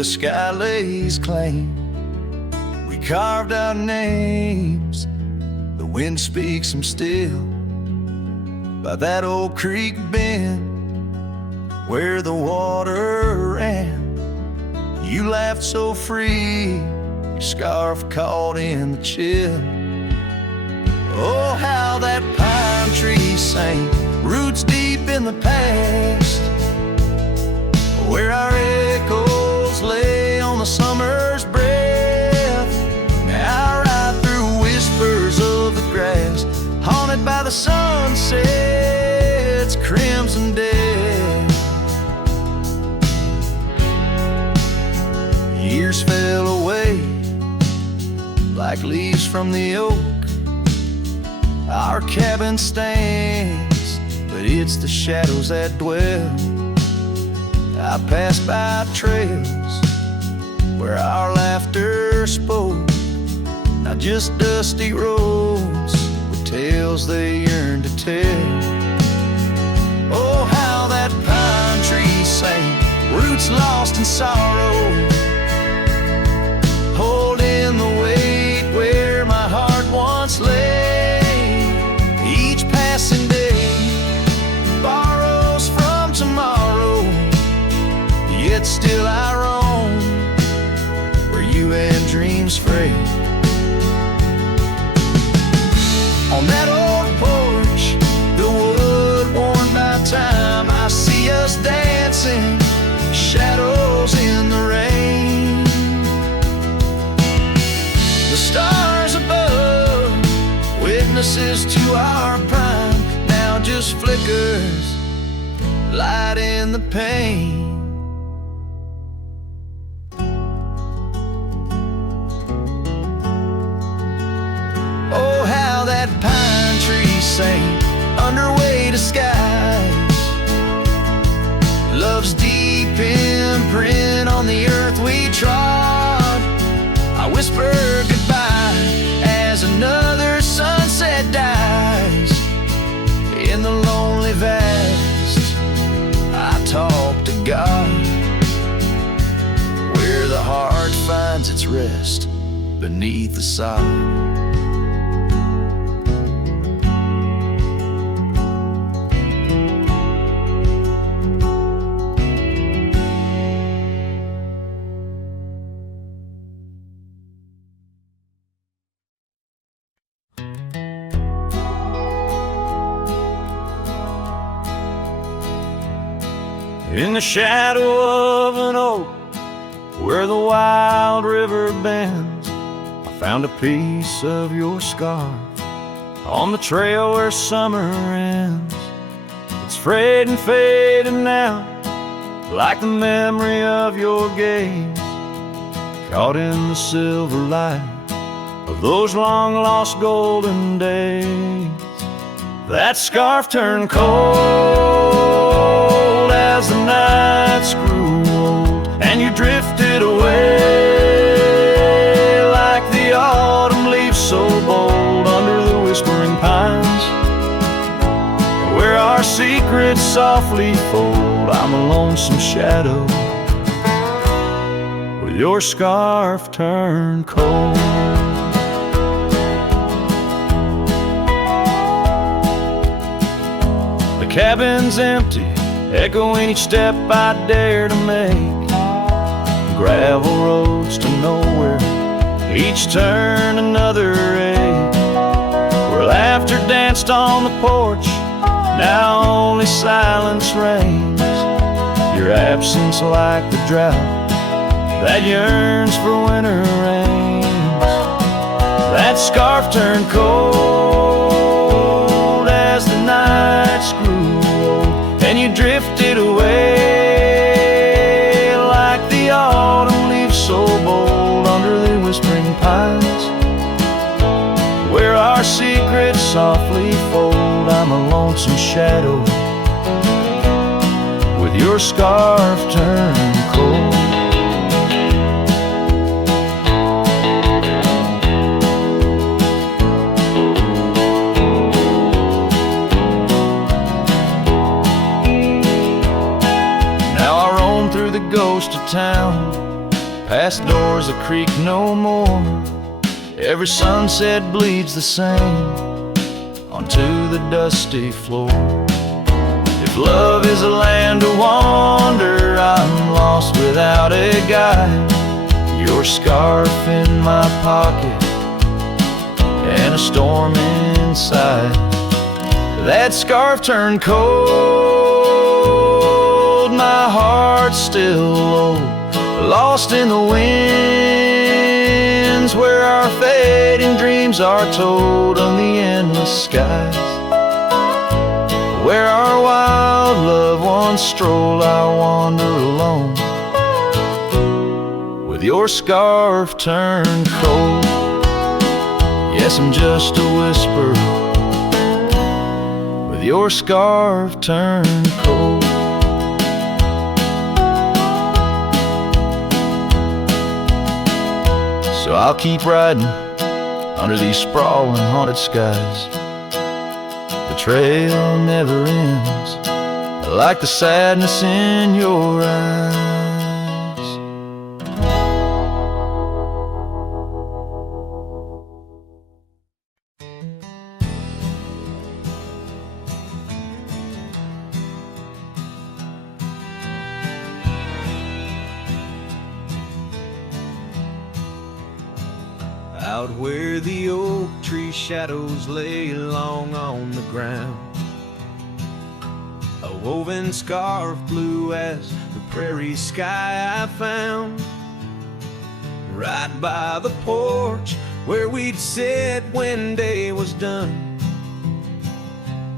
the sky lays claim. We carved our names, the wind speaks them still, by that old creek bend where the water ran. You laughed so free, your scarf caught in the chill. Oh, how that pine tree sang, roots deep in the past, where our echoes lay on the summer's breath. Now I ride through whispers of the grass, haunted by the sunset's crimson death. Years fell away like leaves from the oak. Our cabin stands, but it's the shadows that dwell. I passed by trails where our laughter spoke, not just dusty roads with tales they yearn to tell. Oh, how that pine tree sang, roots lost in sorrow, holding the weight where my heart once lay. Each passing day borrows from tomorrow, yet still I roam where you and dreams fray. On that old porch, the wood worn by time, I see us dancing, shadows in the rain. The stars above, witnesses to our prime, now just flickers, light in the pain. Oh, how that pine tree sang under weighted skies, love's deep imprint on the earth we trod. I whisper goodbye as another sunset dies. In the lonely vast, I talk to God, where the heart finds its rest beneath the sod. In the shadow of an oak, where the wild river bends, I found a piece of your scarf on the trail where summer ends. It's frayed and faded now, like the memory of your gaze, caught in the silver light of those long-lost golden days. That scarf turned cold as the nights grew old, and you drifted away like the autumn leaves so bold under the whispering pines, where our secrets softly fold. I'm a lonesome shadow with your scarf turned cold. The cabin's empty, echoing each step I dare to make. Gravel roads to nowhere, each turn another ache. Where laughter danced on the porch, now only silence reigns. Your absence like the drought that yearns for winter rains. That scarf turned cold as the nights grew old, and you drifted away like the autumn leaves so bold under the whispering pines, where our secrets softly fold. I'm a lonesome shadow with your scarf turned cold. Now I roam through the ghost of town, Past doors a creak no more. Every sunset bleeds the same onto the dusty floor. If love is a land to wander, I'm lost without a guide. Your scarf in my pocket and a storm inside. That scarf turned cold, my heart's still low, lost in the winds where our fading dreams are told on the endless skies. Where our wild love once strolled, I wander alone with your scarf turned cold. Yes, I'm just a whisper with your scarf turned cold. So I'll keep riding under these sprawling haunted skies. The trail never ends, like the sadness in your eyes. Out where the oak tree shadows lay long on the ground, a woven scarf blue as the prairie sky I found. Right by the porch where we'd sit when day was done,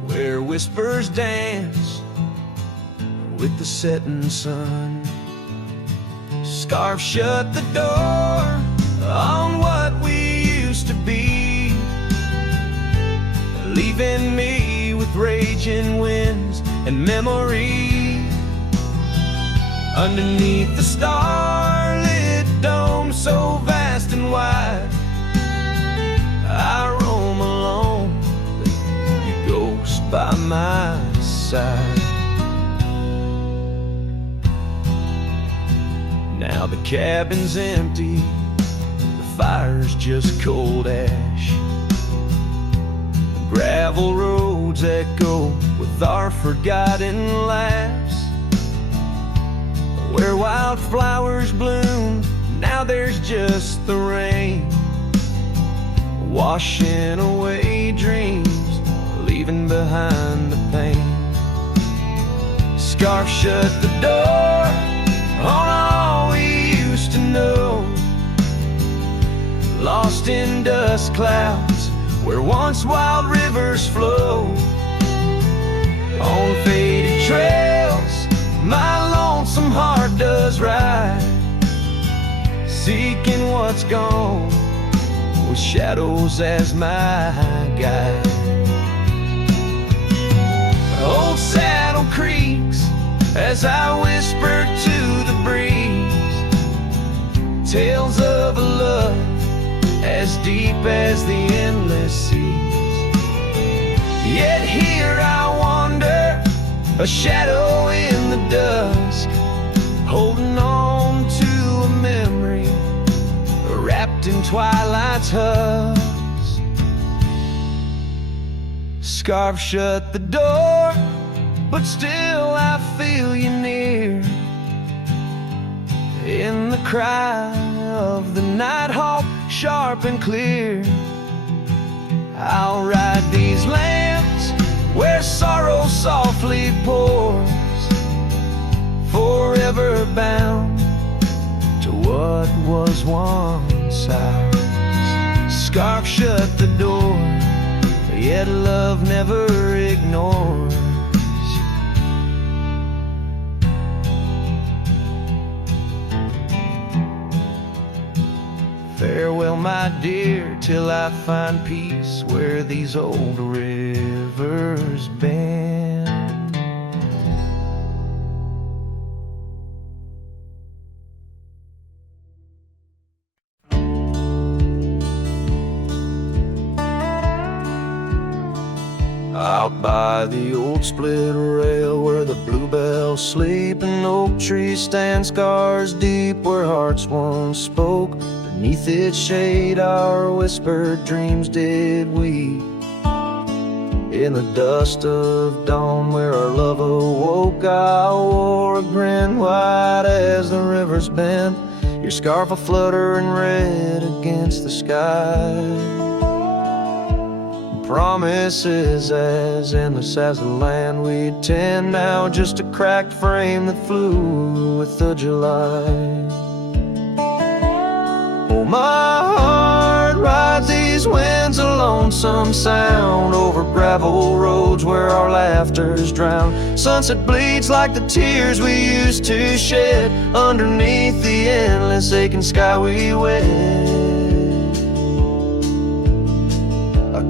where whispers dance with the setting sun. Scarf shut the door on what we used to be, leaving me with raging winds and memory. Underneath the starlit dome so vast and wide, I roam alone, you ghost by my side. Now the cabin's empty, fire's just cold ash. Gravel roads echo with our forgotten laughs. Where wildflowers bloom, now there's just the rain, washing away dreams, leaving behind the pain. Scarf shut the door on all we used to know, lost in dust clouds where once wild rivers flow. On faded trails my lonesome heart does ride, seeking what's gone with shadows as my guide. Old saddle creaks as I whisper to the breeze, tales of a love as deep as the endless seas. Yet here I wander, a shadow in the dusk, holding on to a memory wrapped in twilight's husk. Scarf shut the door, but still I feel you near, in the cry of the nighthawk, sharp and clear. I'll ride these lands where sorrow softly pours, forever bound to what was once ours. Scarf shut the door, yet love never ignores. Farewell, my dear, till I find peace where these old rivers bend. Out by the old split rail where the blue bell. Sleeping oak trees stand scars deep where hearts once spoke. Beneath its shade our whispered dreams did weep. In the dust of dawn where our love awoke, I wore a grin wide as the river's bend. Your scarf a fluttering red against the sky. Promises as endless as the land we'd tend. Now just a cracked frame that flew with the July. Oh, my heart rides these winds, a lonesome sound over gravel roads where our laughter's drowned. Sunset bleeds like the tears we used to shed underneath the endless aching sky we wed.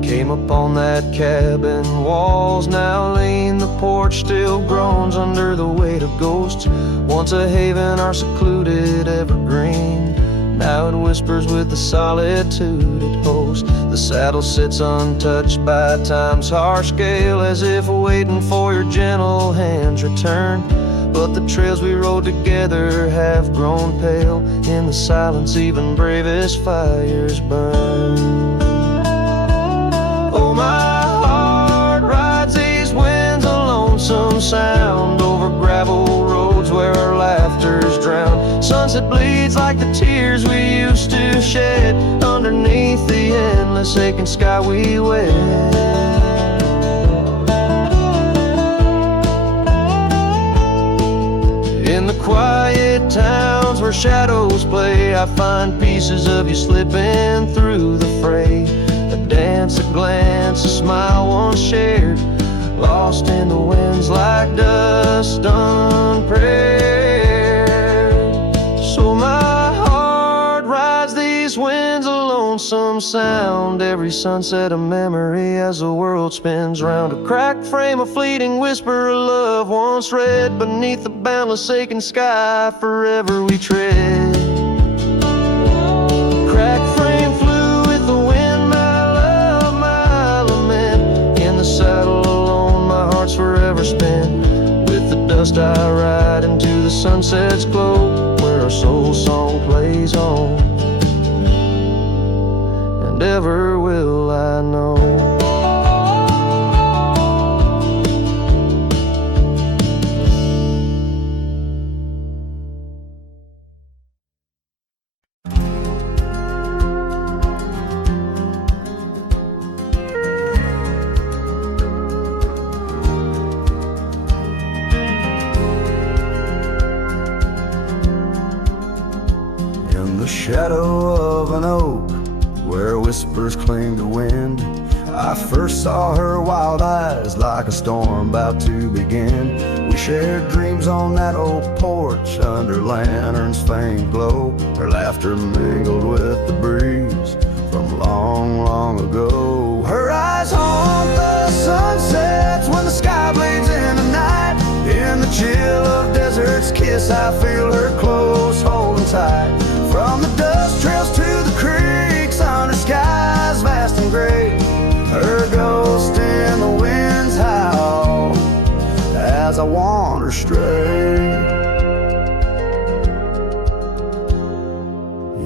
Came upon that cabin, walls now lean, the porch still groans under the weight of ghosts. Once a haven, our secluded evergreen, now it whispers with the solitude it hosts. The saddle sits untouched by time's harsh scale, as if waiting for your gentle hand's return. But the trails we rode together have grown pale. In the silence even bravest fires burn. Oh, my heart rides these winds, a lonesome sound over gravel roads where our laughter's drowned. Sunset bleeds like the tears we used to shed underneath the endless aching sky we wed. In the quiet towns where shadows play, I find pieces of you slipping through the fray. A dance, a glance, a smile once shared, lost in the winds like dust unprepared. So my heart rides these winds, a lonesome sound. Every sunset a memory as the world spins round. A cracked frame, a fleeting whisper of love once read. Beneath the boundless aching sky forever we tread. Cracked frame flew with the wind, saddle alone, my heart's forever spent. With the dust I ride into the sunset's glow, where our soul song plays on, and ever will I know. Shadow of an oak where whispers cling to wind, I first saw her wild eyes like a storm about to begin. We shared dreams on that old porch under lanterns faint glow. Her laughter mingled with the breeze from long, long ago. Her eyes haunt the sunsets when the sky bleeds in the night. In the chill of desert's kiss I feel her close, holding tight. From the dust trails to the creeks, under skies vast and gray, her ghost in the winds howl as I wander stray.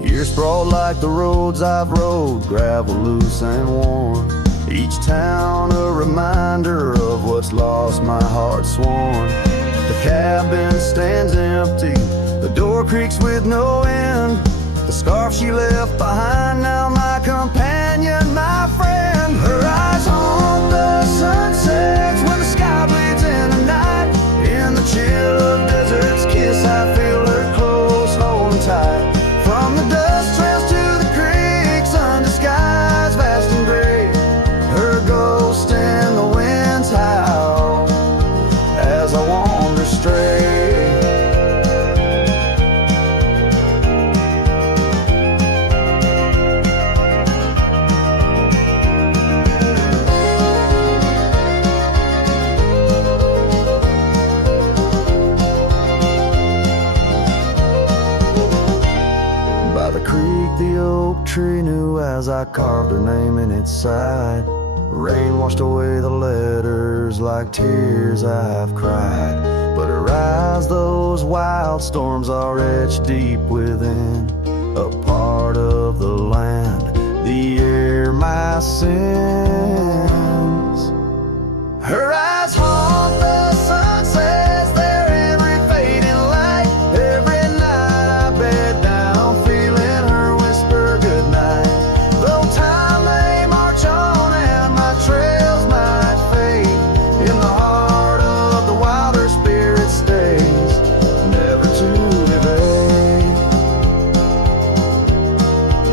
Years sprawled like the roads I've rode, gravel loose and worn. Each town a reminder of what's lost, my heart sworn. The cabin stands empty, the door creaks with no end. The scarf she left behind, now my companion, my friend. Her eyes haunt the sunsets when the sky bleeds in the night. In the chill of desert's kiss I feel her close, holding tight. From the dust trails to the creeks, under skies vast and gray, her ghost in the winds howl as I wander stray. The oak tree knew as I carved her name in its side. Rain washed away the letters like tears I've cried, but her eyes, those wild storms are etched deep within, a part of the land, the air, my sins. Her eyes haunt the sunsets, their every fading light. Every night I bed down, feeling her whisper goodnight. Though time may march on and my trails might fade, in the heart of the wild her spirit stays, never to evade.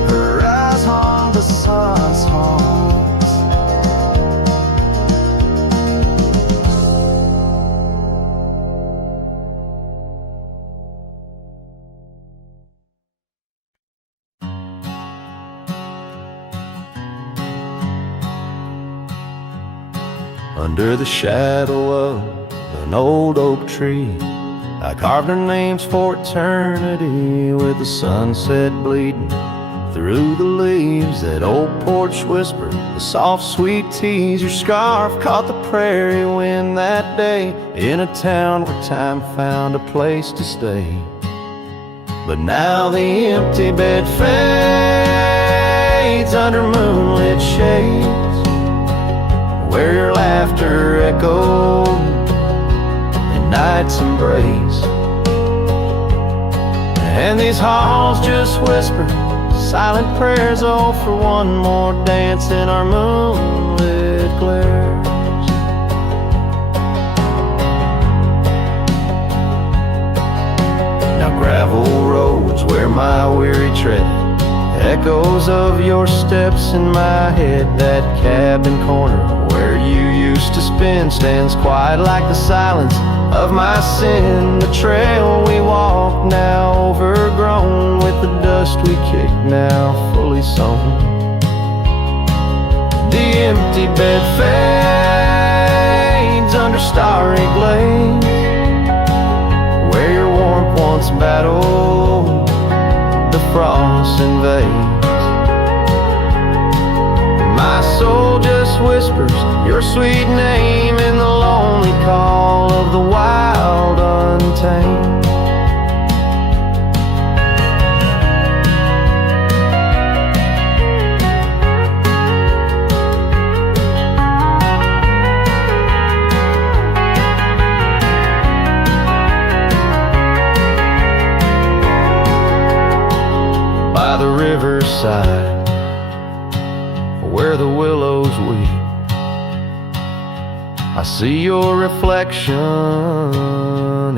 Her eyes haunt the sun's haunts. Under the shadow of an old oak tree, I carved our names for eternity, with the sunset bleeding through the leaves. That old porch whispered the soft sweet tease. Your scarf caught the prairie wind that day, in a town where time found a place to stay. But now the empty bed fades under moonlit shades, where your laughter echoed in night's embrace. And these halls just whisper silent prayers, oh, for one more dance in our moonlit glares. Now gravel roads where my weary tread, echoes of your steps in my head. That cabin corner where you used to spend stands quiet like the silence of my sin. The trail we walk now overgrown, with the dust we kick now fully sown. The empty bed fades under starry glaze, where your warmth once battled the frost invades. My soul just whispers your sweet name in the lonely call of the wild untamed. By the riverside, where the willows weep, I see your reflection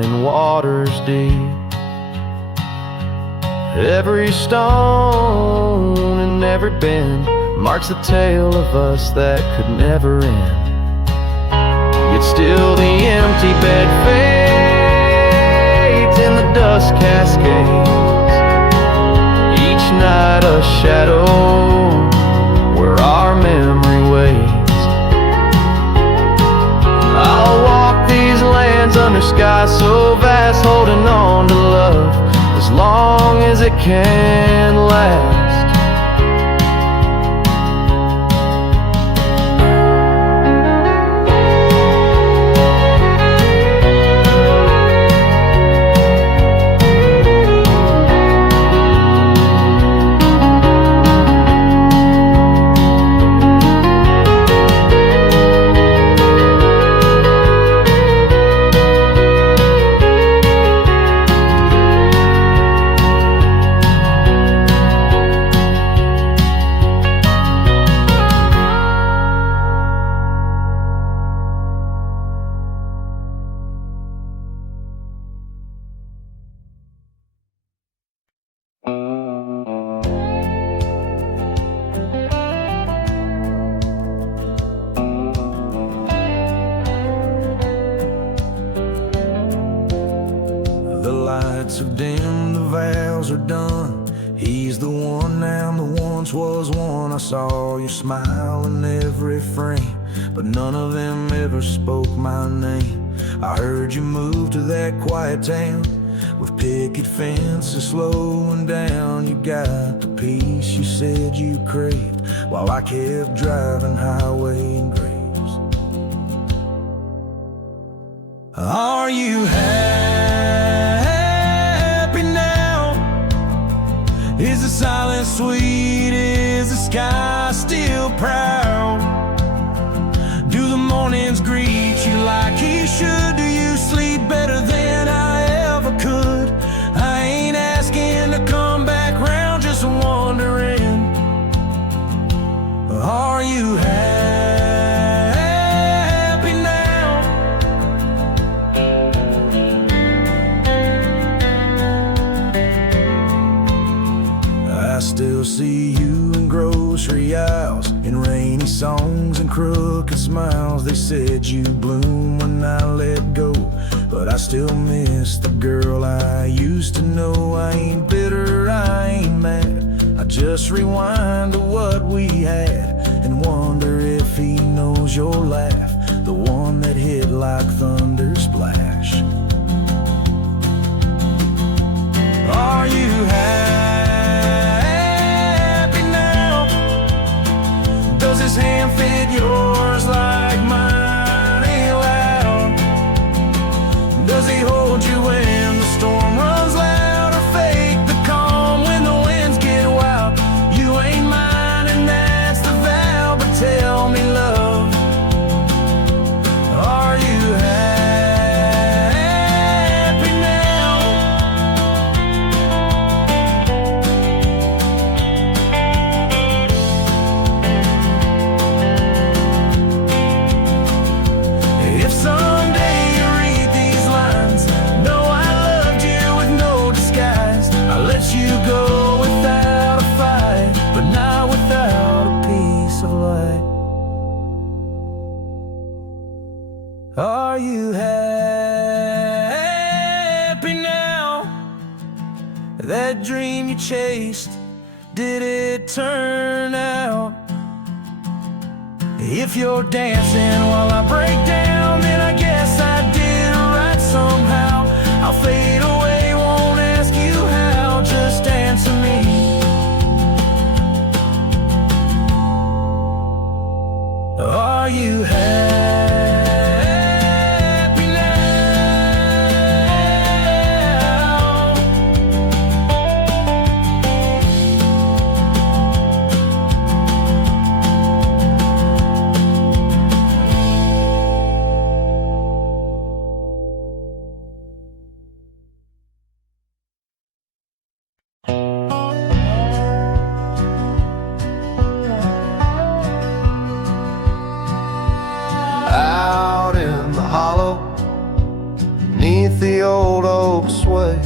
in waters deep. Every stone and every bend marks the tale of us that could never end. Yet still the empty bed fades in the dust cascades, each night a shadow where our memory waits. I'll walk these lands under skies so vast, holding on to love as long as it can last. The lights have dimmed, the vows are done. He's the one now, the once was one. I saw your smile in every frame, but none of them ever spoke my name. I heard you move to that quiet town with picket fences slowing down. You got the peace you said you craved, while I kept driving highway and graves. Are you happy now? Is the silence sweet? Is the sky still proud? Do the mornings greet you like he should? Do you sleep better than I ever could? I ain't asking to come back round, just wondering, are you happy now? I still see you in grocery aisles, in rainy songs and crooked smiles. They said you bloom when I let go, but I still miss the girl I used to know. I ain't bitter, I ain't mad, I just rewind to what we had and wonder if he knows your laugh, the one that hit like thunder splash. Are you happy now? Does his hand fit yours like mine ain't loud? Does he hold you when the storm runs loud, or fake the calm when the winds get wild? You ain't mine and that's the vow, but tell me, love, are you happy now? If someday you read these lines, know I loved you with no disguise. I let you go without a fight, but not without a piece of light. Are you happy now? That dream you chased, did it turn out? If you're dancing while I break down, then I guess I did right somehow. I'll fade away, won't ask you how, just answer me. Are you happy now? Out in the hollow, neath the old oak sway,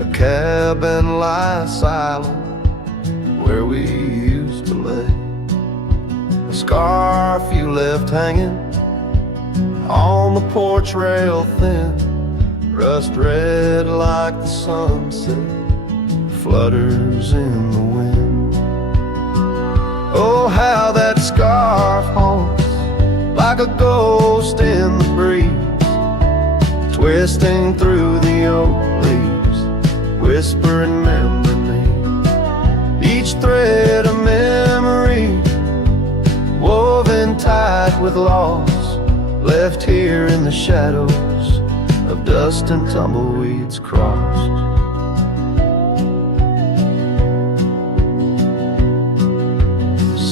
a cabin lies silent where we used to lay. A scarf you left hanging on the porch rail thin, rust red like the sunset, flutters in the wind. Oh, how that scarf haunts like a ghost in the breeze, twisting through the oak leaves, whispering, remember me. Each thread a memory, woven tight with loss, left here in the shadows of dust and tumbleweeds crossed.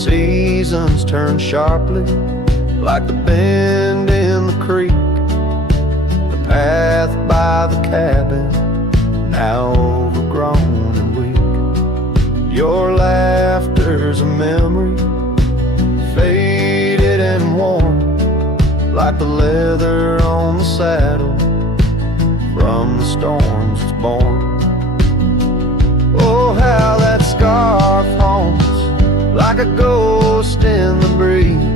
Seasons turn sharply like the bend in the creek, the path by the cabin now overgrown and weak. Your laughter's a memory, faded and worn, like the leather on the saddle from the storms it's born. Oh, how that scarf haunts like a ghost in the breeze,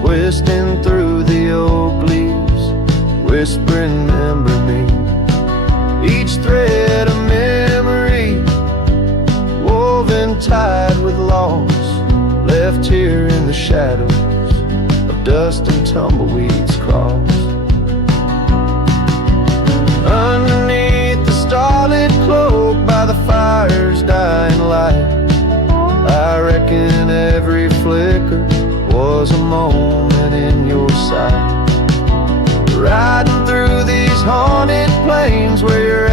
twisting through the oak leaves, whispering, remember me. Each thread a memory, woven tight with loss, left here in the shadows of dust and tumbleweeds crossed. Underneath the starlit cloak by the fire's dying light, I reckon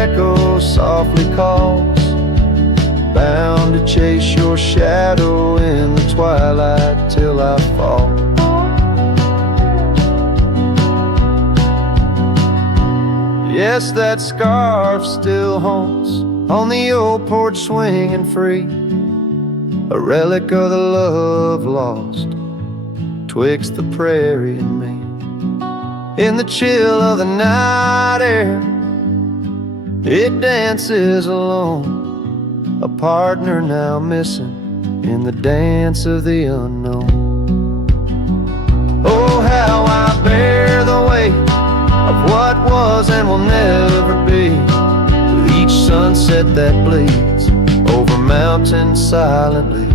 echo softly calls, bound to chase your shadow in the twilight till I fall. Yes, that scarf still haunts on the old porch swinging free, a relic of the love lost twixt the prairie and me. In the chill of the night air, it dances alone, a partner now missing in the dance of the unknown. Oh, how I bear the weight of what was and will never be, with each sunset that bleeds over mountains silently.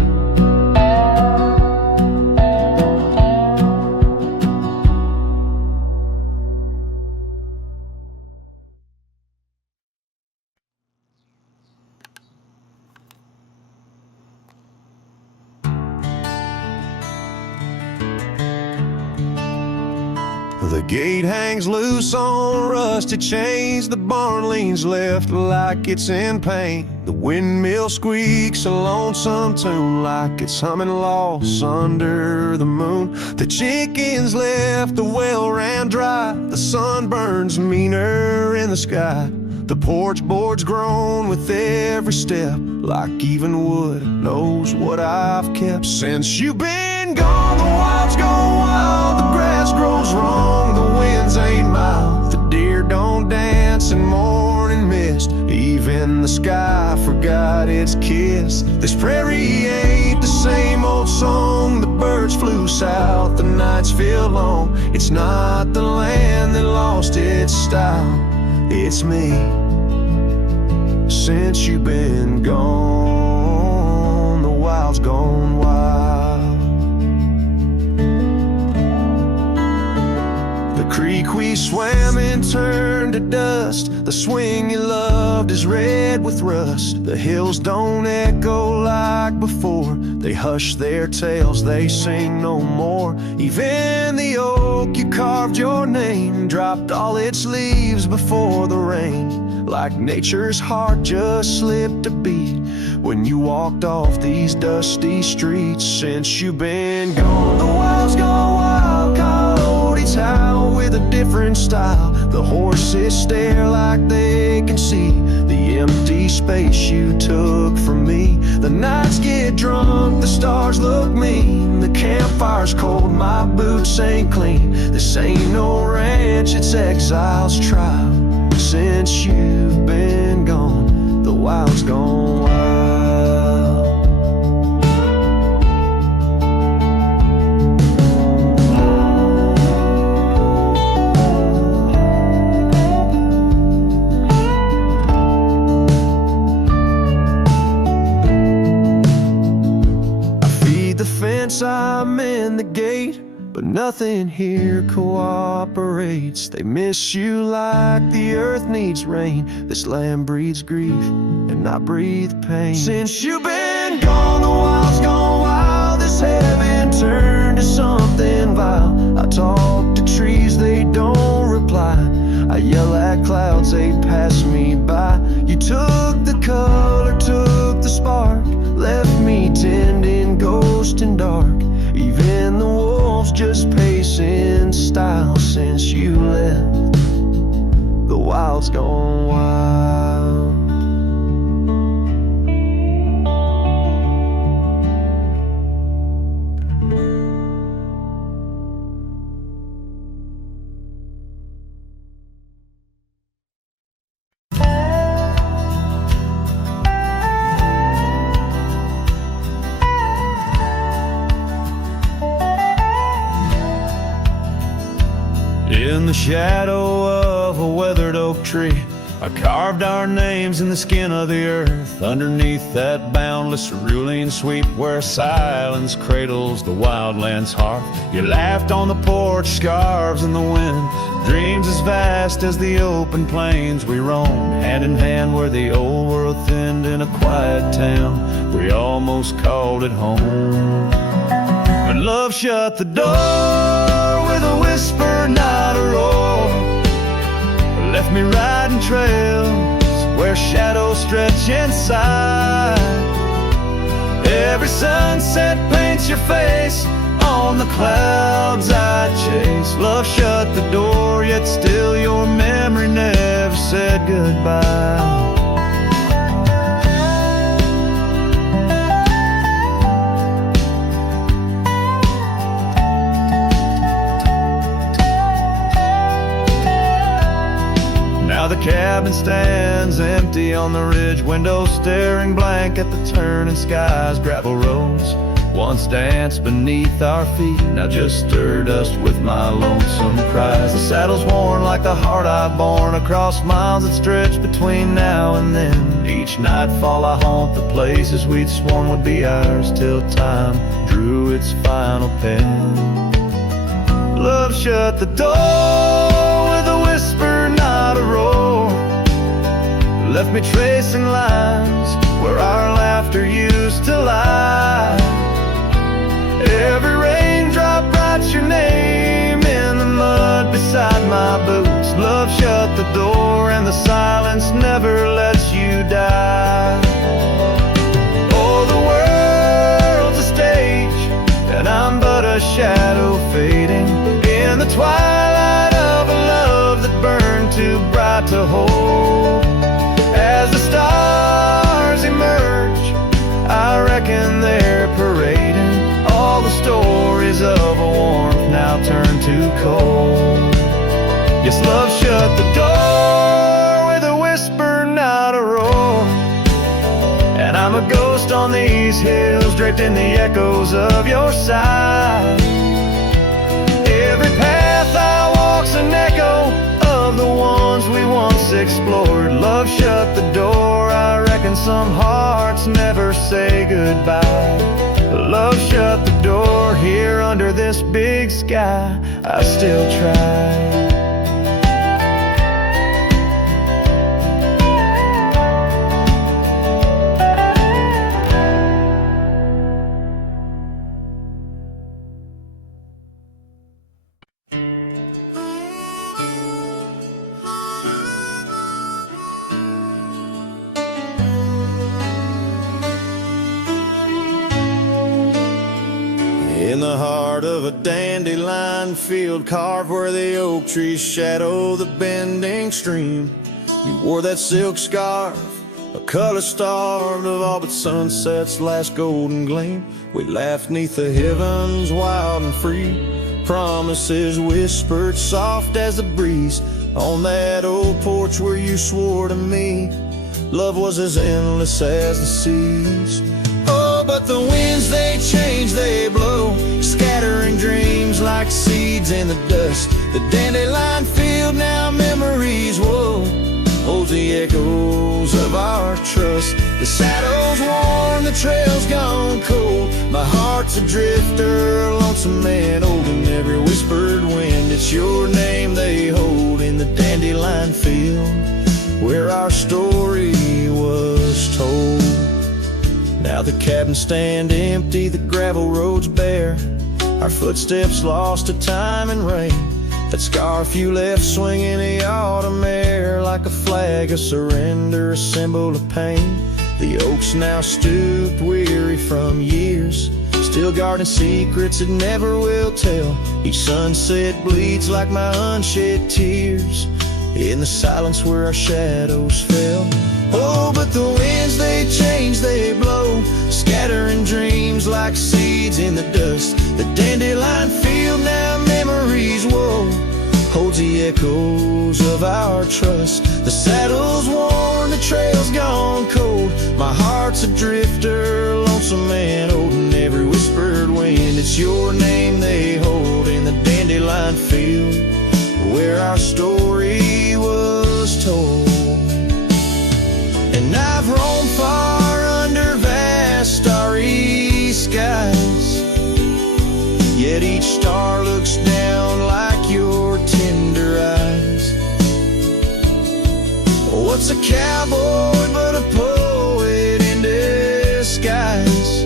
The gate hangs loose on rusted chains, the barn leans left like it's in pain. The windmill squeaks a lonesome tune like it's humming lost under the moon. The chickens left, the well ran dry, the sun burns meaner in the sky. The porch boards groan with every step, like even wood knows what I've kept. Since you've been gone, the wild's gone wild, the grass grows wrong, the winds ain't mild, the deer don't dance in morning mist, even the sky forgot its kiss. This prairie ain't the same old song, the birds flew south, the nights feel long. It's not the land that lost its style, it's me. Since you've been gone, the wild's gone wild. The creek we swam in turned to dust, the swing you loved is red with rust. The hills don't echo like before, they hush their tales, they sing no more. Even the oak you carved your name dropped all its leaves before the rain, like nature's heart just slipped a beat when you walked off these dusty streets. Since you've been gone, the wild's gone wild, coyotes howl with a different style. The horses stare like they can see the empty space you took from me. The nights get drunk, the stars look mean, the campfire's cold, my boots ain't clean. This ain't no ranch, it's exile's trial. Since you've been gone, the wild's gone wild. I feed the fence, I'm in the gate, but nothing here cooperates. They miss you like the earth needs rain. This land breeds grief and I breathe pain. Since you've been gone, the wild's gone wild. This heaven turned to something vile. I talk to trees, they don't reply. I yell at clouds, they pass me by. You took the color, took the spark, left me tending ghost and dark. Even the wolves just pace in style. Since you left, the wild's gone wild. In the shadow of a weathered oak tree, I carved our names in the skin of the earth. Underneath that boundless cerulean sweep, where silence cradles the wildland's heart. You laughed on the porch, scarves in the wind, dreams as vast as the open plains we roamed. Hand in hand where the old world thinned in a quiet town, we almost called it home. But love shut the door with a whisper, not a roar. Left me riding trails where shadows stretch inside. Every sunset paints your face on the clouds I chase. Love shut the door, yet still your memory never said goodbye. Now the cabin stands empty on the ridge, windows staring blank at the turning skies. Gravel roads once danced beneath our feet, now just stir dust with my lonesome cries. The saddle's worn like the heart I've borne across miles that stretch between now and then. Each nightfall I haunt the places we'd sworn would be ours, till time drew its final pen. Love shut the door with a whisper, not a roar. Left me tracing lines where our laughter used to lie. Every raindrop writes your name in the mud beside my boots. Love shut the door and the silence never lets you die. Oh, the world's a stage and I'm but a shadow fading in the twilight of a love that burned too bright to hold. As the stars emerge, I reckon they're parading all the stories of a warmth now turned to cold. Yes, love shut the door with a whisper, not a roar. And I'm a ghost on these hills, draped in the echoes of your sigh. Every path I walk's an echo of the ones we once explored. Love shut the door, I reckon some hearts never say goodbye. Love shut the door, here under this big sky I still try. In the heart of a dandelion field, carved where the oak trees shadow the bending stream, you wore that silk scarf, a color starved of all but sunset's last golden gleam. We laughed neath the heavens wild and free, promises whispered soft as the breeze on that old porch where you swore to me love was as endless as the seas. But the winds, they change, they blow, scattering dreams like seeds in the dust. The dandelion field, now memories, whoa, holds the echoes of our trust. The saddle's worn, the trail's gone cold. My heart's a drifter, a lonesome man, holding every whispered wind. It's your name they hold in the dandelion field, where our story was told. Now the cabins stand empty, the gravel roads bare, our footsteps lost to time and rain. That scarf you left swinging the autumn air like a flag of surrender, a symbol of pain. The oaks now stooped, weary from years, still guarding secrets it never will tell. Each sunset bleeds like my unshed tears in the silence where our shadows fell. Oh, but the winds, they change, they blow, scattering dreams like seeds in the dust. The dandelion field, now memories, whoa, holds the echoes of our trust. The saddle's worn, the trail's gone cold. My heart's a drifter, a lonesome man, holding every whispered wind. It's your name they hold in the dandelion field, where our story was told. And I've roamed far under vast starry skies, yet each star looks down like your tender eyes. What's a cowboy but a poet in disguise,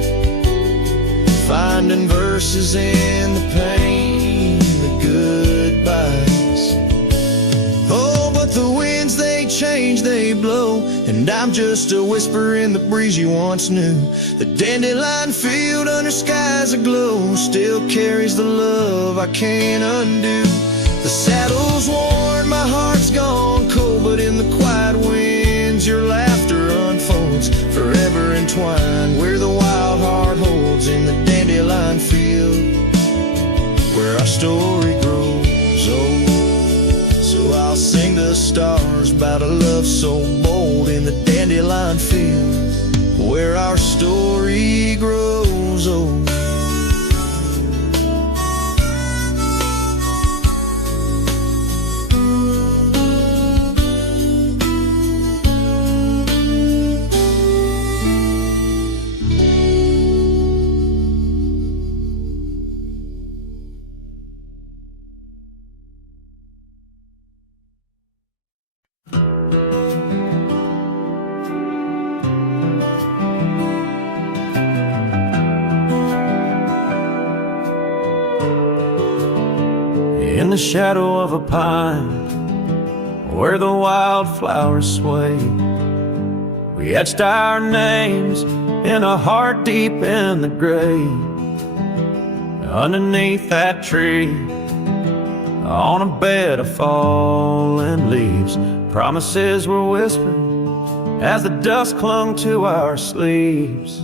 finding verses in the pain, the goodbyes. Oh, but the winds, they change, they may blow, and I'm just a whisper in the breeze you once knew. The dandelion field under skies aglow still carries the love I can't undo. The saddle's worn, my heart's gone cold, but in the quiet winds your laughter unfolds, forever entwined where the wild heart holds, in the dandelion field where our story grows old. So I'll sing the stars about a love so bold, in the dandelion field where our story grows old. In the shadow of a pine, where the wildflowers sway, we etched our names in a heart deep in the gray. Underneath that tree, on a bed of fallen leaves, promises were whispered as the dust clung to our sleeves.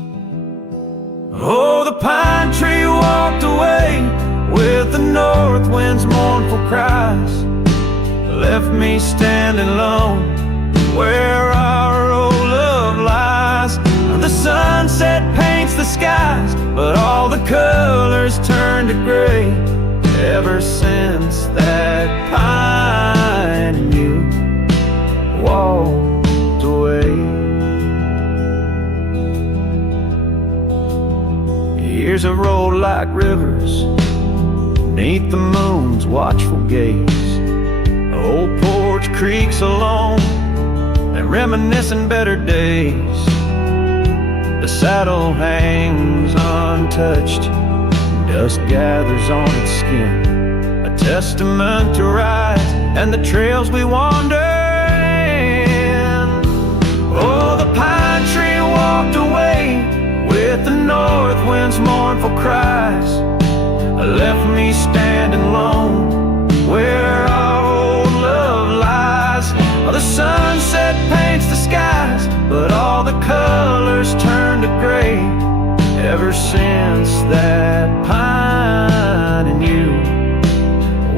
Oh, the pine tree walked away with the north wind's mournful cries, left me standing alone where our old love lies. The sunset paints the skies, but all the colors turn to gray, ever since that pine and you walked away. Years have rolled like rivers beneath the moon's watchful gaze. Old porch creaks alone and reminiscing better days. The saddle hangs untouched, dust gathers on its skin, a testament to ride and the trails we wander in. Oh, the pine tree walked away with the north wind's mournful cries, left me standing alone where our old love lies. Oh, the sunset paints the skies, but all the colors turn to gray, ever since that pine and you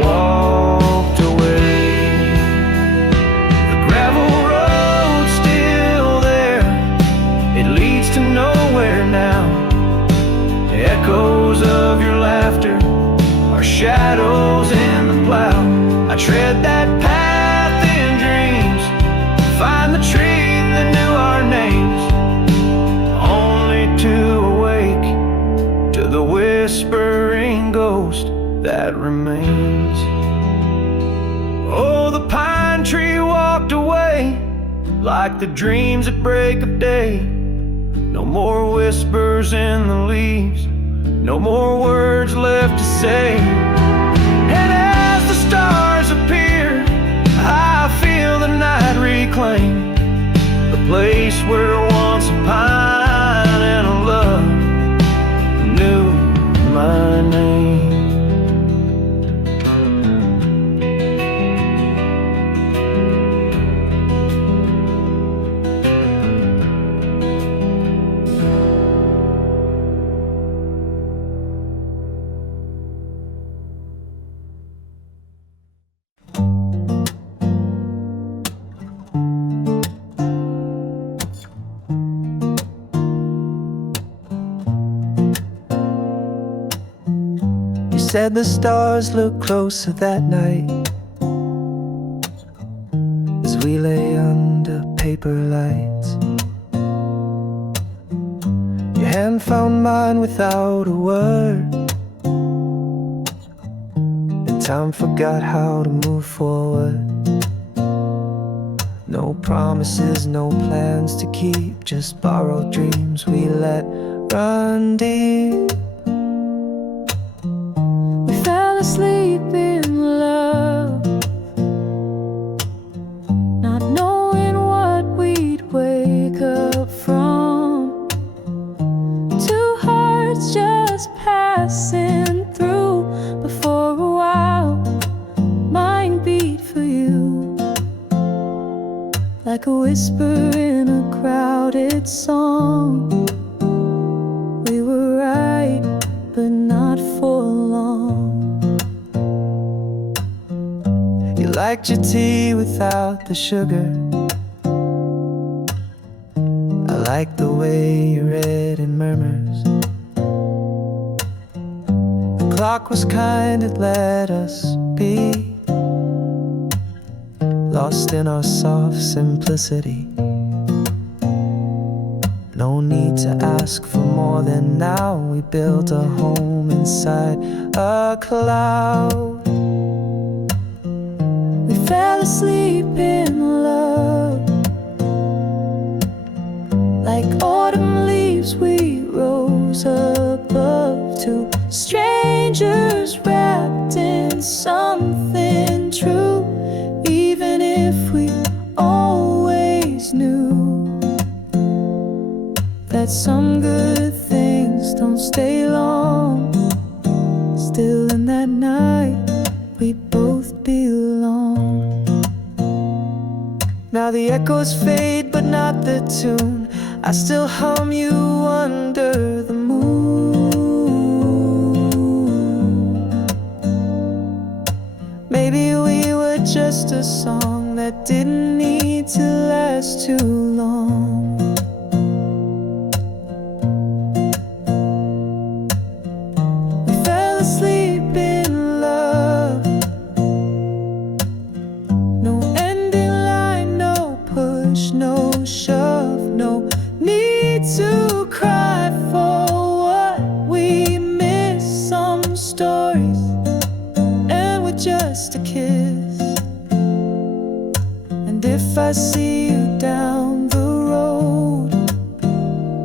walked away. The gravel road's still there, it leads to nowhere now. Echoes of your laughter are shadows in the plow. I tread that path in dreams, find the tree that knew our names, only to awake to the whispering ghost that remains. Oh, the pine tree walked away like the dreams at break of day. No more whispers in the leaves, no more words left to say. And as the stars appear, I feel the night reclaim the place where once a pine and a love knew my name. Said the stars looked closer that night as we lay under paper lights. Your hand found mine without a word, and time forgot how to move forward. No promises, no plans to keep, just borrowed dreams we let run deep. Asleep in love, not knowing what passing through. But for a while, mine beat for you, like a whisper in a crowded song. We were right, but not for long. You liked your tea without the sugar. I like the way you read in murmurs. The clock was kind, it let us be lost in our soft simplicity. No need to ask for more than now. We built a home inside a cloud. We fell asleep in love. Like autumn leaves we rose above, two strangers wrapped in something true. Even if we always knew that some good things don't stay long, still in that night we both belong. Now the echoes fade but not the tune. I still hum you under the moon. Maybe we were just a song that didn't need to last too long. We fell asleep in love. No ending line, no push, no shove, no need to cry for what we miss. Some stories end with just a kiss. And if I see you down the road,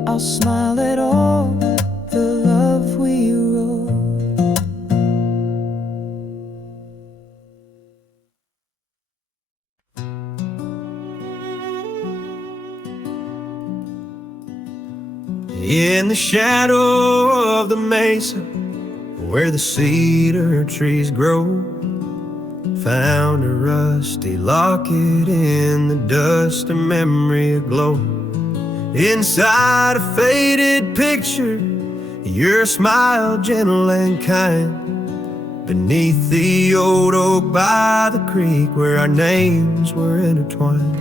I'll smile at all the love we wrote. In the shadow of the mesa, where the cedar trees grow, found a rusty locket in the dust, a memory aglow. Inside a faded picture, your smile gentle and kind. Beneath the old oak by the creek, where our names were intertwined.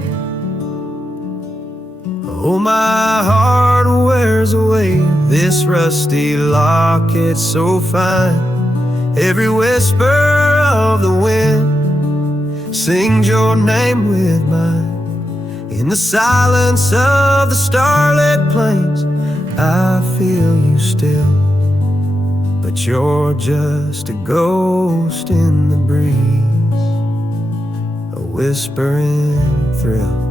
Oh, my heart wears away this rusty locket so fine. Every whisper of the wind sings your name with mine. In the silence of the starlit plains, I feel you still, but you're just a ghost in the breeze, a whispering thrill.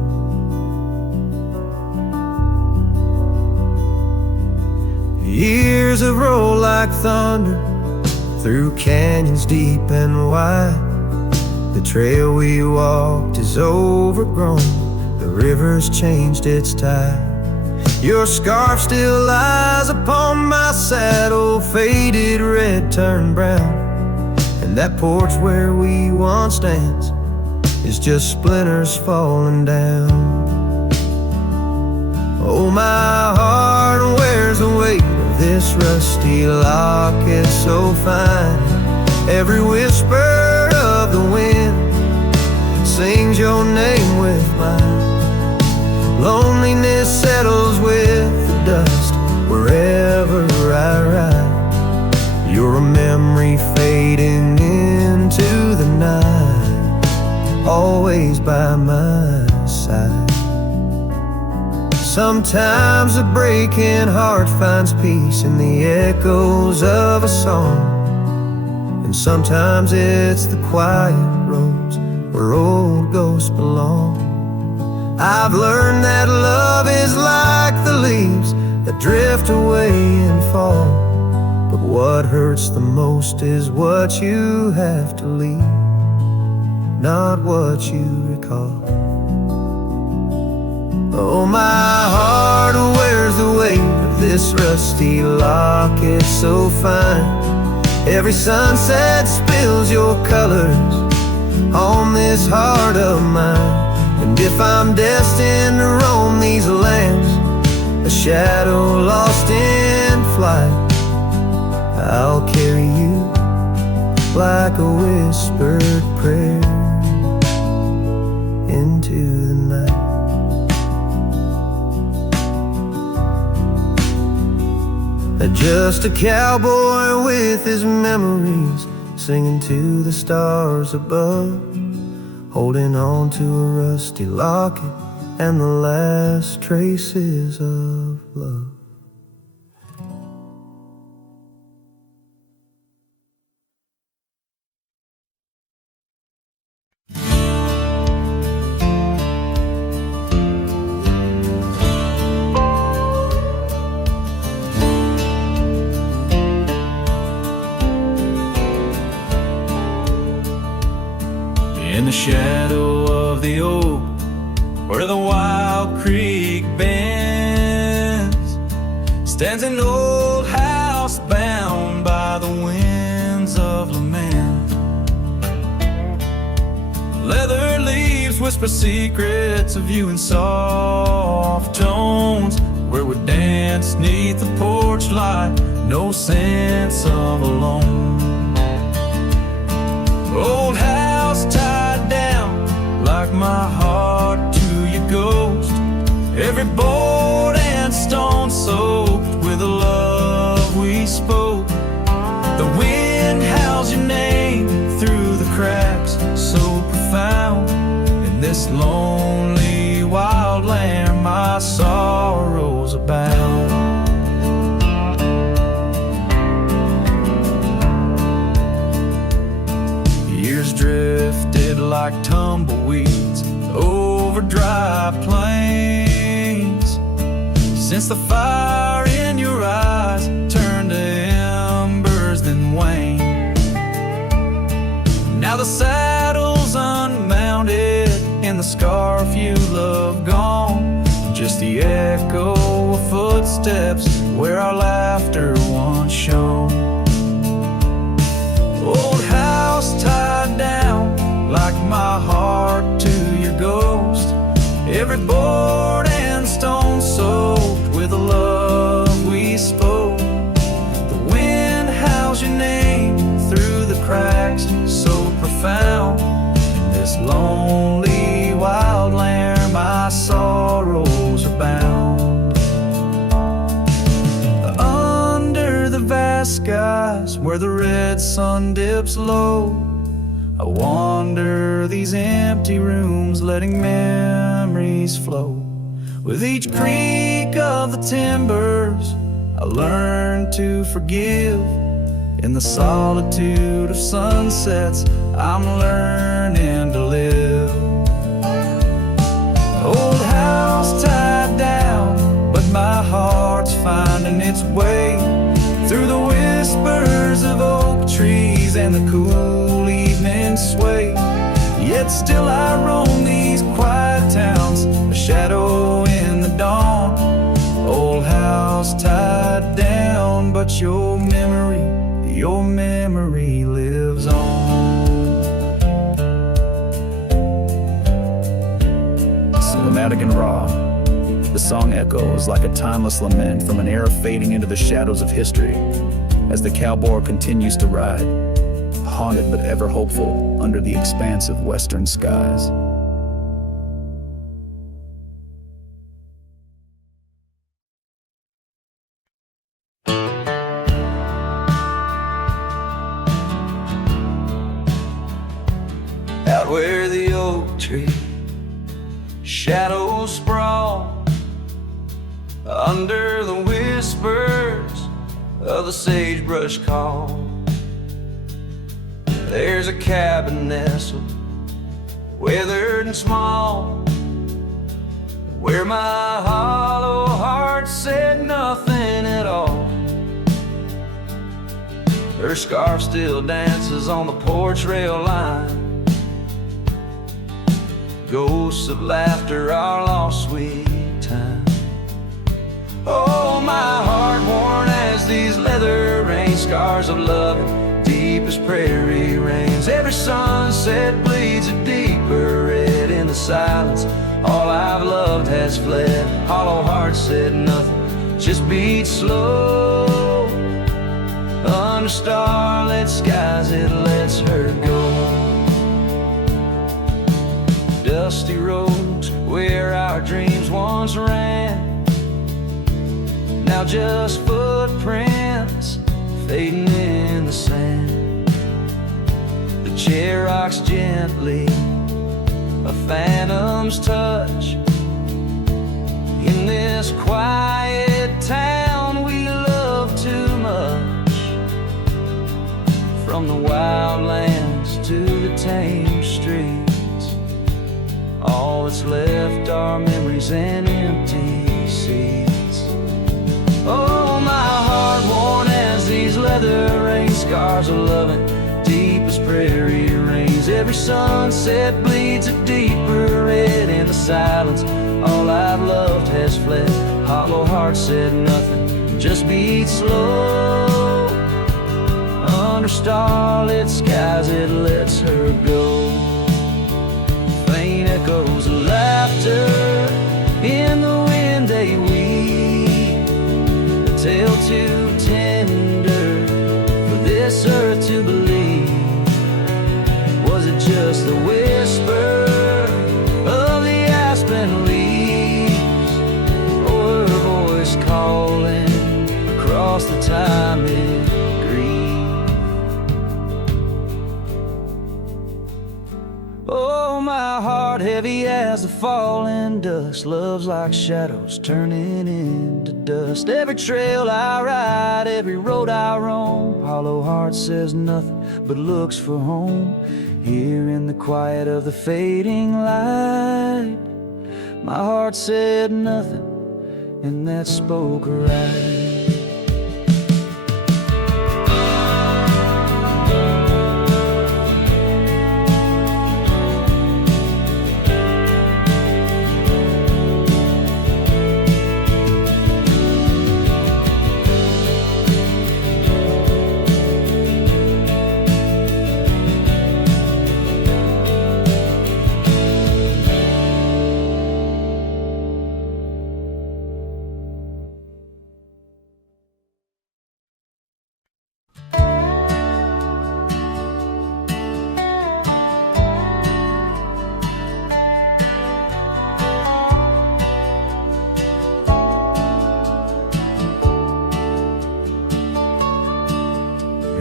Years have rolled like thunder through canyons deep and wide. The trail we walked is overgrown, the river's changed its tide. Your scarf still lies upon my saddle, faded red turned brown. And that porch where we once danced is just splinters falling down. Oh, my heart wears the weight of this rusty locket so fine. Every whisper of the wind sings your name with mine. Loneliness settles with the dust wherever I ride. You're a memory fading into the night, always by my side. Sometimes a breaking heart finds peace in the echoes of a song, and sometimes it's the quiet roads where old ghosts belong. I've learned that love is like the leaves that drift away and fall, but what hurts the most is what you have to leave, not what you recall. Oh, my heart wears the weight of this rusty locket so fine. Every sunset spills your colors on this heart of mine. And if I'm destined to roam these lands, a shadow lost in flight, I'll carry you like a whispered prayer into the night. Just a cowboy with his memories, singing to the stars above, holding on to a rusty locket and the last traces of love. In the shadow of the oak, where the wild creek bends, stands an old house bound by the winds of lament. Leather leaves whisper secrets of you in soft tones, where we dance 'neath the porch light, no sense of alone. Old house tied down like my heart to your ghost, every board and stone soaked with the love we spoke. The wind howls your name through the cracks, so profound. In this lonely wild land my sorrows abound. Years drifted like tumbleweeds over dry plains, since the fire in your eyes turned to embers then waned. Now the saddle's unmounted and the scarf you love gone, just the echo of footsteps where our laughter once shone. Old house tied down like my heart to your ghost, every board and stone soaked with the love we spoke. The wind howls your name through the cracks, so profound. In this lonely wild land my sorrows are bound. Under the vast skies where the red sun dips low, I wander these empty rooms, letting memories flow. With each creak of the timbers I learn to forgive. In the solitude of sunsets I'm learning to live. Old house tied down, but my heart's finding its way through the whispers of oak trees and the cool evening sway. Yet still I roam these quiet towns, a shadow in the dawn. Old house tied down, but your memory lives on. Cinematic and raw, the song echoes like a timeless lament from an era fading into the shadows of history as the cowboy continues to ride, haunted but ever hopeful under the expansive western skies. Out where the oak tree shadows sprawl, under the whispers of the sagebrush call, there's a cabin nestled, weathered and small, where my hollow heart said nothing at all. Her scarf still dances on the porch rail line, ghosts of laughter, our lost sweet time. Oh, my heart scars of loving, deep as prairie rains. Every sunset bleeds a deeper red in the silence. All I've loved has fled. Hollow heart said nothing, just beat slow. Under starlit skies it lets her go. Dusty roads where our dreams once ran, now just footprints fading in the sand. The chair rocks gently, a phantom's touch. In this quiet town we love too much. From the wildlands to the tame streets, all that's left are memories and empty seats. Oh, my heart worn as these leather rain scars of loving, deep as prairie rains. Every sunset bleeds a deeper red in the silence. All I've loved has fled. Hollow heart said nothing, just beat slow. Under starlit skies it lets her go. Faint echoes of laughter in the wind they weep, a tale too tender for this earth to believe. Was it just the whisper of the aspen leaves, or her voice calling across the time-it grief? Oh, my heart heavy as the falling dust. Love's like shadows turning into dust. Every trail I ride, every road I roam, hollow heart says nothing but looks for home. Here in the quiet of the fading light, my heart said nothing, and that spoke right.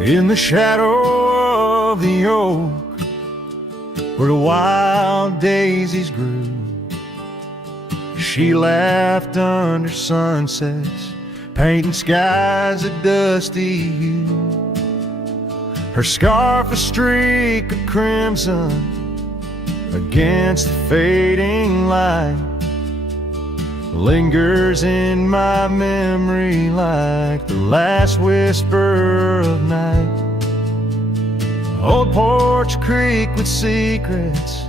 In the shadow of the oak, where the wild daisies grew, she laughed under sunsets, painting skies a dusty hue. Her scarf a streak of crimson against the fading light, lingers in my memory like the last whisper of night. Old Porch Creek with secrets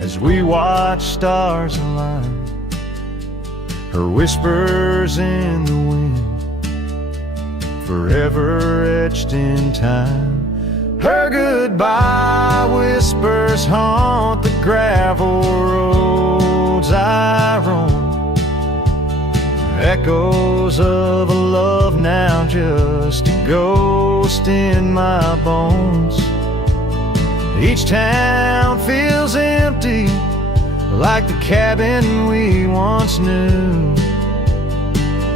as we watch stars align, her whispers in the wind forever etched in time. Her goodbye whispers haunt the gravel roads I roam, echoes of a love now just a ghost in my bones. Each town feels empty, like the cabin we once knew.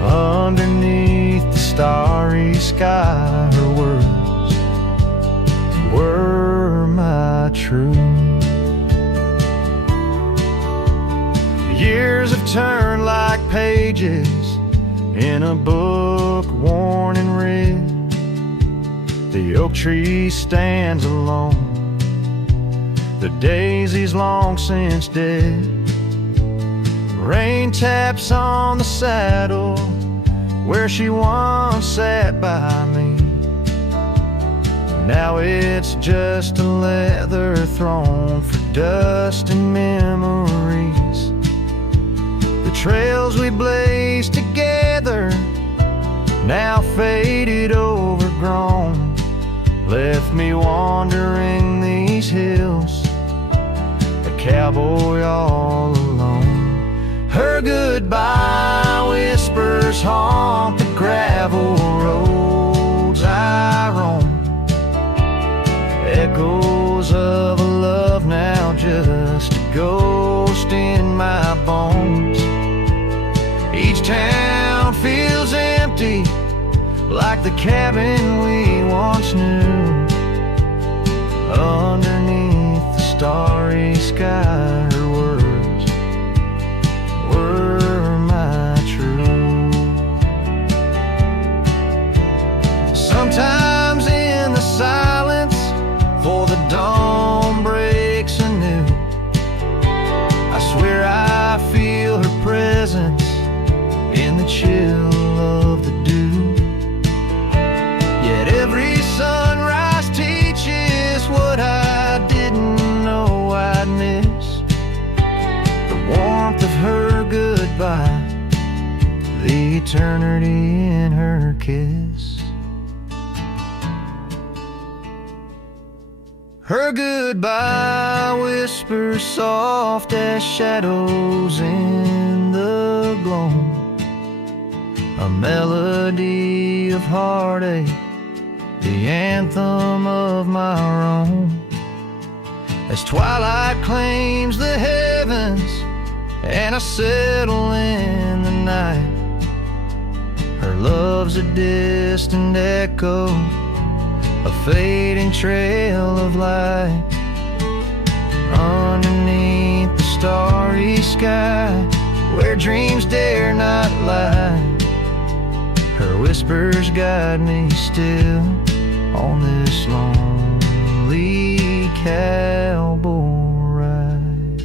Underneath the starry sky, her words were my truth. Years have turned like pages in a book worn and read. The oak tree stands alone, the daisy's long since dead. Rain taps on the saddle where she once sat by me. Now it's just a leather throne for dust and memories. The trails we blazed together, now faded, overgrown. me wandering these hills, a cowboy all alone. Her goodbye whispers haunt the gravel roads I roam, echoes of a love now just a ghost in my bones. Each town feels empty, like the cabin we once knew. Underneath the starry sky, her words were my truth. Sometimes in the silence, for the dawn breaks anew, I swear I feel her presence in the chill of the dew. Yet every sunrise teaches what I didn't know I'd miss. The warmth of her goodbye, the eternity in her kiss. Her goodbye whispers soft as shadows in the gloam, a melody of heartache, the anthem of my own. As twilight claims the heavens and I settle in the night, her love's a distant echo, a fading trail of light. Underneath the starry sky, where dreams dare not lie, her whispers guide me still on this lonely cowboy ride.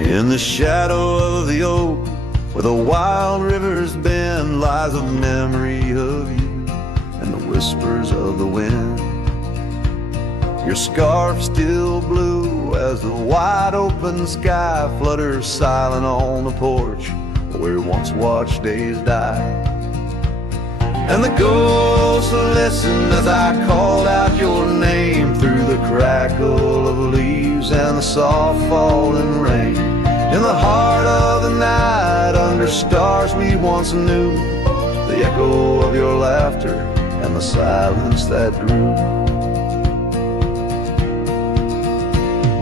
In the shadow of the oak, where the wild rivers bend, lies a memory of you and the whispers of the wind. Your scarf still blue as the wide open sky flutters silent on the porch where we once watched days die. And the ghosts listened as I called out your name through the crackle of leaves and the soft falling rain. In the heart of the night, under stars we once knew, the echo of your laughter and the silence that grew.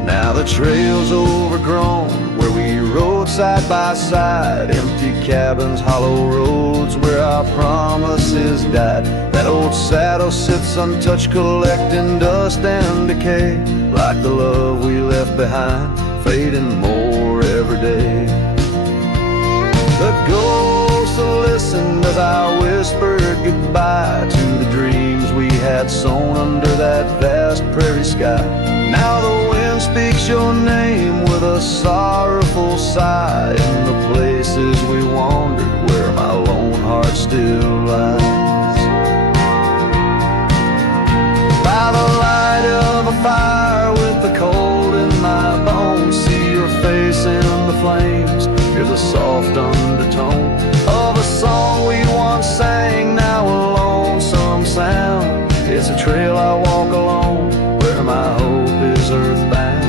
Now the trail's overgrown, where we rode side by side, empty cabins, hollow roads where our promises died. That old saddle sits untouched, collecting dust and decay, like the love we left behind, fading more every day. The ghosts listened as I whispered goodbye to the dreams we had sown under that vast prairie sky. Now the wind speaks your name with a sorrowful sigh in the places we wandered, where my lone heart still lies. By the light of a fire with the cold in my bones, see your face in the flames, hear the soft undertone of a song we once sang, now a lonesome sound. It's a trail I walk alone, where my hope is earthbound.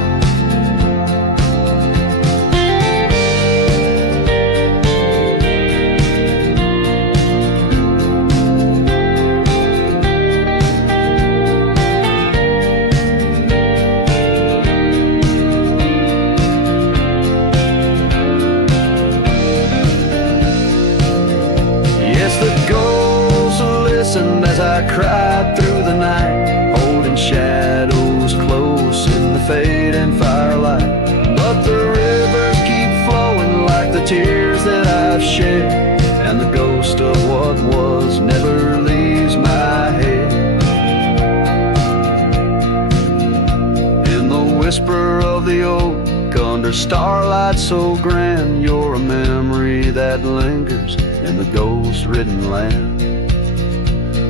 Yes, the ghosts listened as I cried through the night, holding shadows close in the fading firelight. But the rivers keep flowing like the tears that I've shed, and the ghost of what was never leaves my head. In the whisper of the oak, under starlight so grand, you're a memory that lingers in the ghost-ridden land.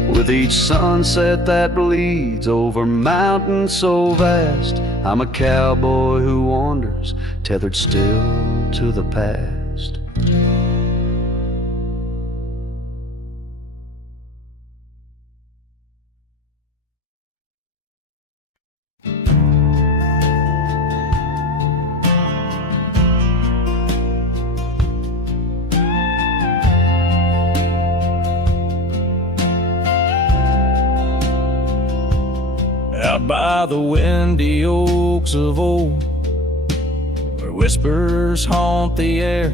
With each sunset that bleeds over mountains so vast, I'm a cowboy who wanders, tethered still to the past. Out by the windy oaks of old, where whispers haunt the air,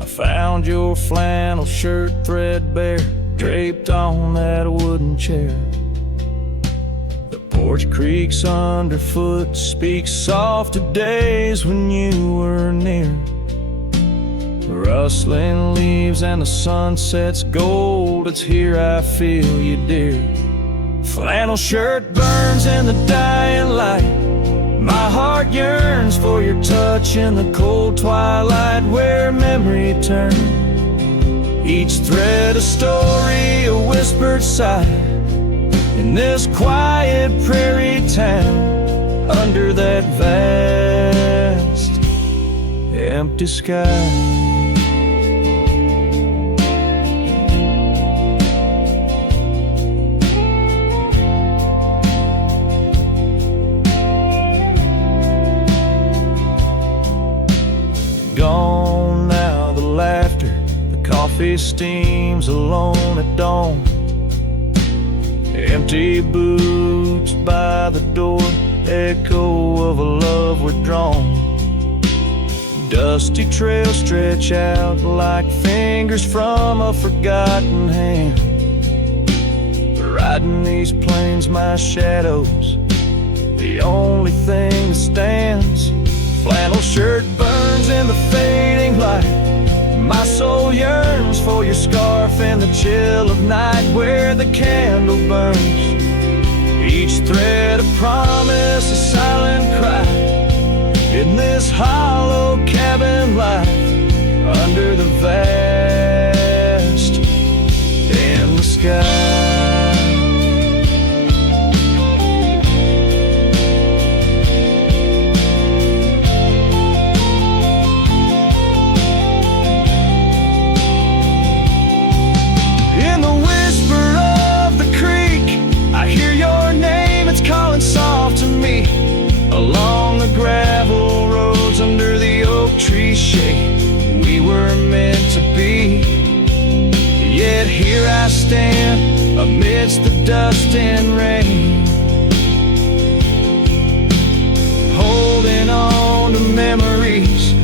I found your flannel shirt threadbare, draped on that wooden chair. The porch creaks underfoot, speaks soft of days when you were near. The rustling leaves and the sunset's gold, it's here I feel you, dear. Flannel shirt burns in the dying light. My heart yearns for your touch in the cold twilight, where memory turns. Each thread a story, a whispered sigh, in this quiet prairie town, under that vast empty sky. Gone now the laughter, the coffee steams alone at dawn. Empty boots by the door, echo of a love withdrawn. Dusty trails stretch out like fingers from a forgotten hand. Riding these plains, my shadow's the only thing that stands. Flannel shirt burns in the fading light. My soul yearns for your scarf in the chill of night, where the candle burns. Each thread a promise, a silent cry, in this hollow cabin life, under the vast endless sky. Soft to me, along the gravel roads under the oak tree shade, we were meant to be. Yet here I stand amidst the dust and rain, holding on to memories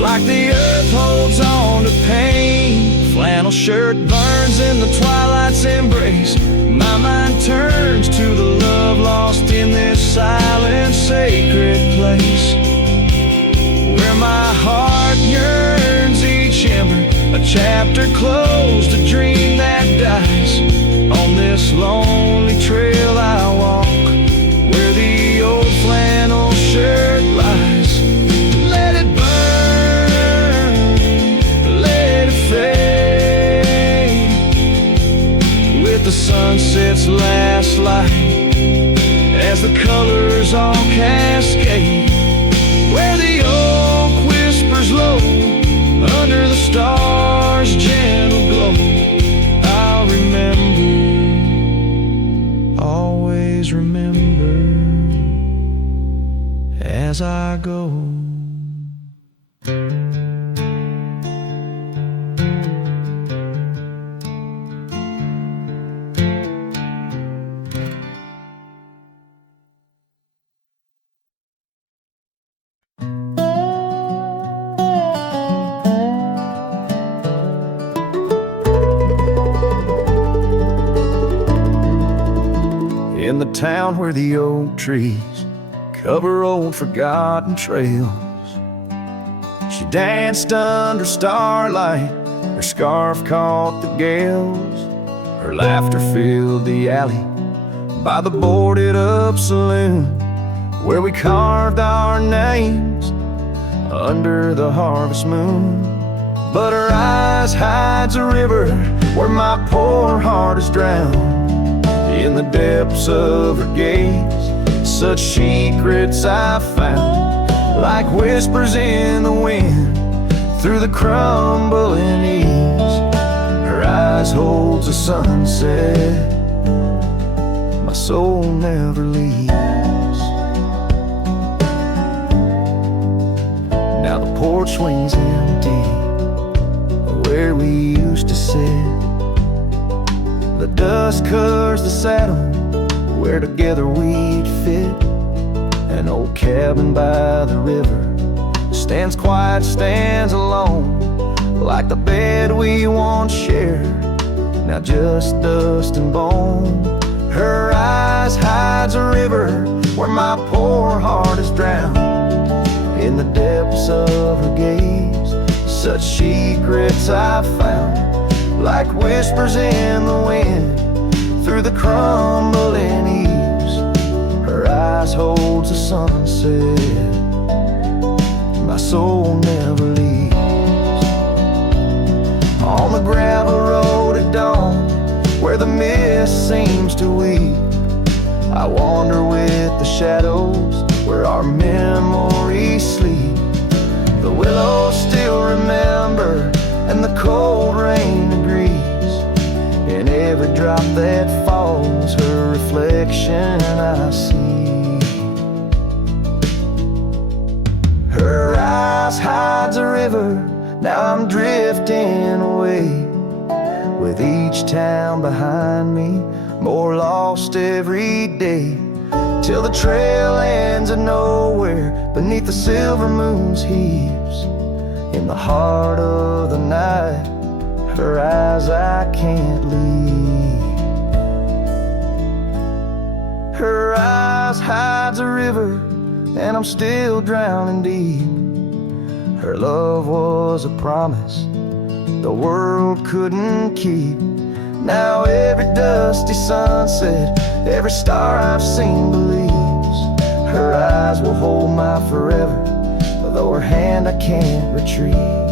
like the earth holds on to pain. Flannel shirt burns in the twilight's embrace. My mind turns to the love lost in this silent, sacred place, where my heart yearns each ember, a chapter closed, a dream that dies. On this lonely trail I walk, where the old flannel shirt lies. Let it burn, let it fade, with the sunset's last light, as the colors all cascade, where the oak whispers low, under the stars' gentle glow. I'll remember, always remember, as I go. In the town where the oak trees cover old forgotten trails, she danced under starlight, her scarf caught the gales. Her laughter filled the alley by the boarded up saloon, where we carved our names under the harvest moon. but her eyes hides a river where my poor heart is drowned. In the depths of her gaze, such secrets I found, like whispers in the wind through the crumbling eaves. Her eyes holds a sunset my soul never leaves. Now the porch swings empty where we used to sit. The dust covers the saddle where together we'd fit. An old cabin by the river stands quiet, stands alone, like the bed we once shared, now just dust and bone. Her eyes hides a river where my poor heart is drowned. In the depths of her gaze, such secrets I found, like whispers in the wind through the crumbling eaves. Her eyes holds the sunset my soul never leaves. On the gravel road at dawn, where the mist seems to weep, I wander with the shadows where our memories sleep. The willows still remember, and the cold rain agrees. In every drop that falls, her reflection I see. Her eyes hides a river, now I'm drifting away, with each town behind me, more lost every day, till the trail ends at nowhere beneath the silver moon's heaves. In the heart of the night, her eyes I can't leave. Her eyes hides a river, and I'm still drowning deep. Her love was a promise the world couldn't keep. Now every dusty sunset, every star I've seen believes her eyes will hold my forever, though her hand I can't retrieve.